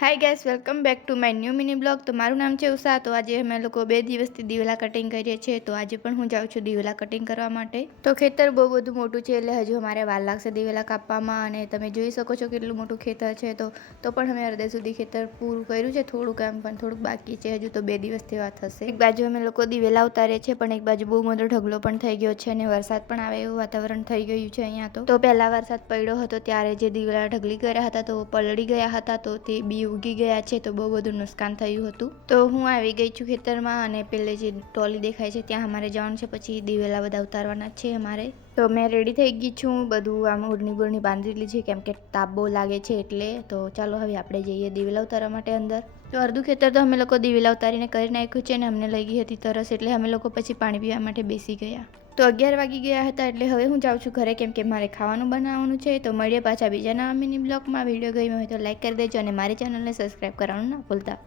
Hi guys, welcome back to my new mini blog. તો મારું નામ છે ઉષા. તો આજે અમે લોકો 2 દિવસથી દિવેલા કટિંગ કરીએ છીએ. તો આજે પણ હું જાઉં છું દિવેલા કટિંગ કરવા માટે. તો ખેતર બહુ બધું મોટું છે એટલે હજુ અમારે વાર લાગશે દિવેલા કાપવામાં. અને તમે જોઈ શકો છો કેટલું મોટું ખેતર છે. તો પણ અમે અડધે સુધી ખેતર પૂરું કર્યું છે. થોડું કામ પણ થોડુંક બાકી છે. હજુ તો 2 દિવસથી વાત થશે. એક બાજુ અમે લોકો દિવેલા ઉતારીએ છીએ, પણ એક બાજુ બહુ મોટો ઢગલો પણ થઈ ગયો છે અને વરસાદ પણ આવે એવું વાતાવરણ થઈ ગયું છે અહીંયા. તો પહેલા વરસાદ પડ્યો હતો ત્યારે જે દિવેલા ઢગલી ગયા હતા તો પલળી ગયા હતા. તો તે બી ઉગી ગયા છે, તો બહુ બધું નુકસાન થયું હતું. તો હું આવી ગઈ છું ખેતરમાં અને પેલે જે ટોલી દેખાય છે ત્યાં અમારે જવાનું છે. પછી દિવેલા બધા ઉતારવાના છે અમારે. તો મેં રેડી થઈ ગઈ છું, બધું આમ ઓઢણી બોઢણી બાંધી લીધી છે કેમ કે તાપ બહુ લાગે છે એટલે. તો ચાલો હવે આપણે જઈએ દિવેલા ઉતારવા માટે અંદર. તો અડધું ખેતર તો અમે લોકો દિવેલા ઉતારીને કરી નાખ્યું છે અને અમને લઈ ગઈ હતી તરસ, એટલે અમે લોકો પછી પાણી પીવા માટે બેસી ગયા. તો 11 વાગી ગયા હતા એટલે હવે હું જાઉં છું ઘરે, કેમ કે મારે ખાવાનું બનાવવાનું છે. તો મળીએ પાછા બીજા નવા મિની બ્લોગમાં. વિડીયો ગમ્યો હોય તો લાઈક કરી દેજો અને મારી ચેનલને સબસ્ક્રાઈબ કરવાનું ના ભૂલતા.